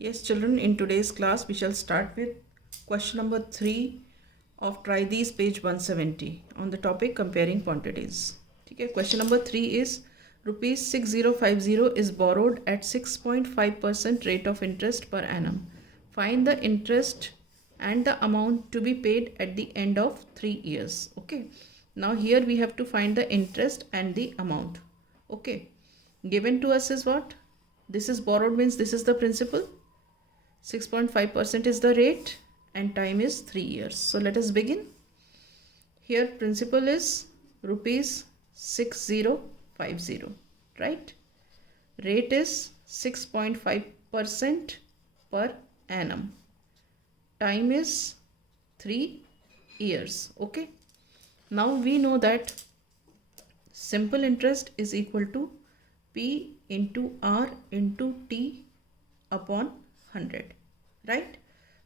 Yes, children, in today's class, we shall start with question number 3 of Try These, page 170, on the topic comparing quantities. Okay, question number 3 is rupees 6050 is borrowed at 6.5% rate of interest per annum. Find the interest and the amount to be paid at the end of 3 years. Okay, now here we have to find the interest and the amount. Okay, given to us is what? This is borrowed, means this is the principal. 6.5% is the rate and time is 3 years. So let us begin. Here principal is rupees 6050, right? Rate is 6.5% per annum. Time is 3 years. Okay. Now we know that simple interest is equal to P into R into T upon 100, right?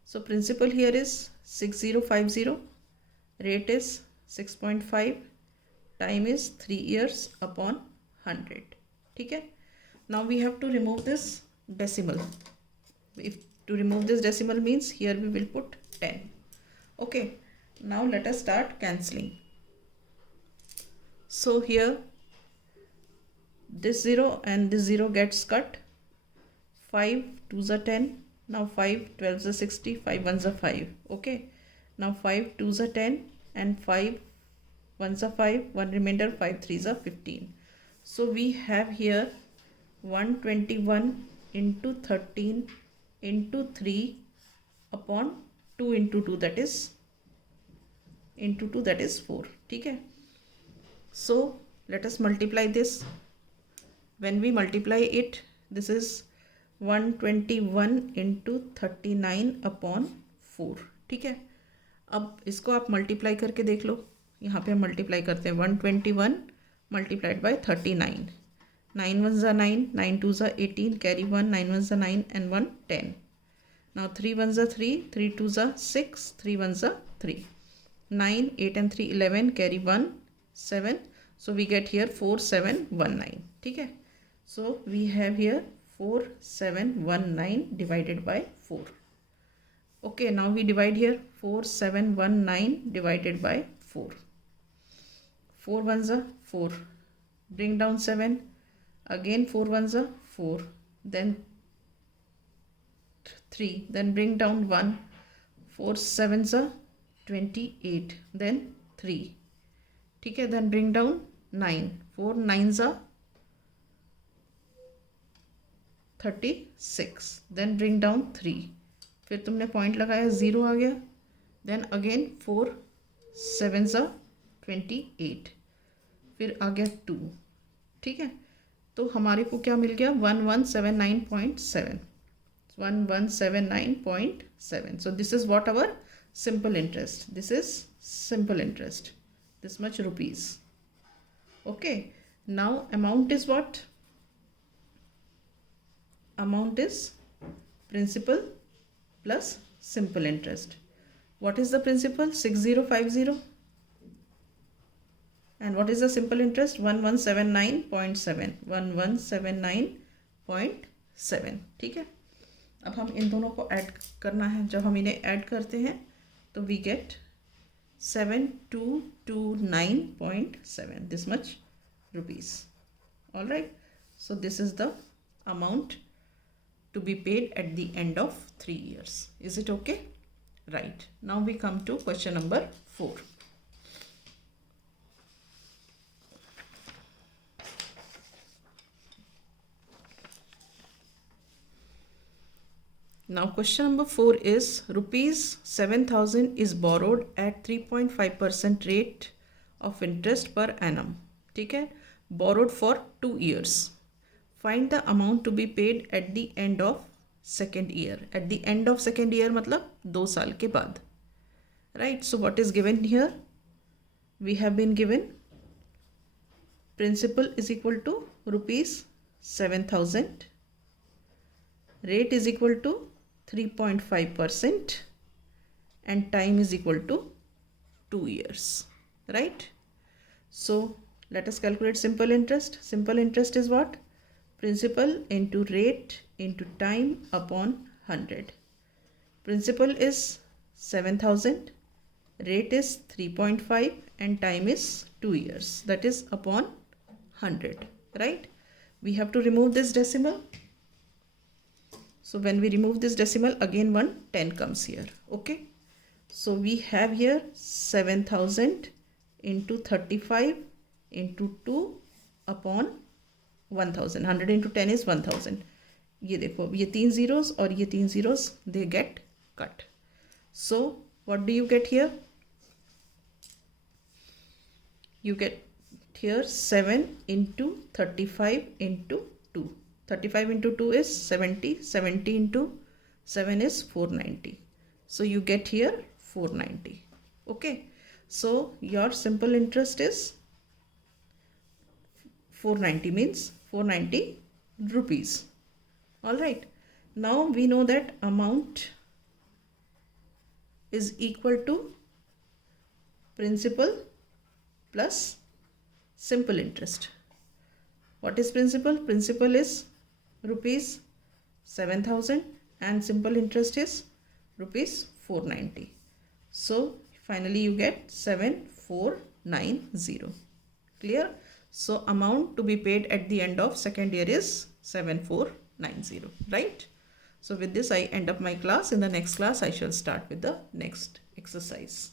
So principal here is 6050, rate is 6.5, time is 3 years upon 100. Okay. Now we have to remove this decimal. If to remove this decimal means here we will put 10. Okay. Now let us start cancelling. So here this 0 and this 0 gets cut. 5 2s are 10. Now 5 12s are 60. 5 1s are 5. Okay. Now 5 2s are 10 and 5 1s are 5. 1 remainder. 5 3s are 15. So we have here 121 into 13 into 3 upon 2 into 2, that is into 2, that is 4. Okay. So let us multiply this. When we multiply it, this is 121 into 39 upon 4. ठीक है. अब इसको आप multiply करके देख लो. यहाँ पे हम मल्टीप्लाई करते हैं 121 multiplied by 39. 9 1s are 9, 9 2s are 18, carry 1, 9 1s are 9 and 1 10. Now 3 1s are 3, 3 2s are 6, 3 1s are 3. 9, 8 and 3 11, carry 1 7. So we get here 4719. ठीक है. So we have here 4719 divided by 4. Okay, now we divide here. 4719 divided by 4. 4 1s are 4. Bring down 7. Again 4 1s are 4. Then 3. Then bring down 1. 4 7s are 28. Then 3. ठीक है. Then bring down 9. 4 9s are 36. Then bring down 3. फिर तुमने point लगाया 0 आ गया. Then again 4 7s are 28. फिर आ गया 2. ठीक है. तो हमारे को क्या मिल गया? 1179.7. 1179.7. So this is what our simple interest. This is simple interest. This much rupees. Okay. Now amount is what? Amount is principal plus simple interest. What is the principal? 6050. And what is the simple interest? 1179.7. 1179.7. ठीक है. अब हम इन दोनों को add करना है. जब हम इन्हें ऐड करते हैं तो we get 7229.7. this much rupees. All right. So this is the amount to be paid at the end of 3 years. Is it okay? Right. Now we come to question number 4. Now question number 4 is rupees 7000 is borrowed at 3.5% rate of interest per annum. ठीक है. Borrowed for 2 years. Find the amount to be paid at the end of second year. At the end of second year मतलब 2 साल के बाद. Right. So what is given here? We have been given principal is equal to rupees 7000. Rate is equal to 3.5% and time is equal to 2 years. Right. So let us calculate simple interest. Simple interest is what? Principal into rate into time upon 100. Principal is 7,000, rate is 3.5 and time is 2 years. That is upon 100, right? We have to remove this decimal. So when we remove this decimal, again one 10 comes here, okay? So we have here 7,000 into 35 into 2 upon 1,000. 100 into 10 is 1,000. ये देखो, ये 3 zeros और ये 3 zeros, they get cut. So what do you get here? You get here 7 into 35 into 2. 35 into 2 is 70. 70 into 7 is 490. So you get here 490. Okay. So your simple interest is 490, means 490 rupees. All right. Now we know that amount is equal to principal plus simple interest. What is principal? Principal is rupees 7,000 and simple interest is rupees 490. So finally you get 7490. Clear? So amount to be paid at the end of second year is 7490, right? So with this I end up my class. In the next class I shall start with the next exercise.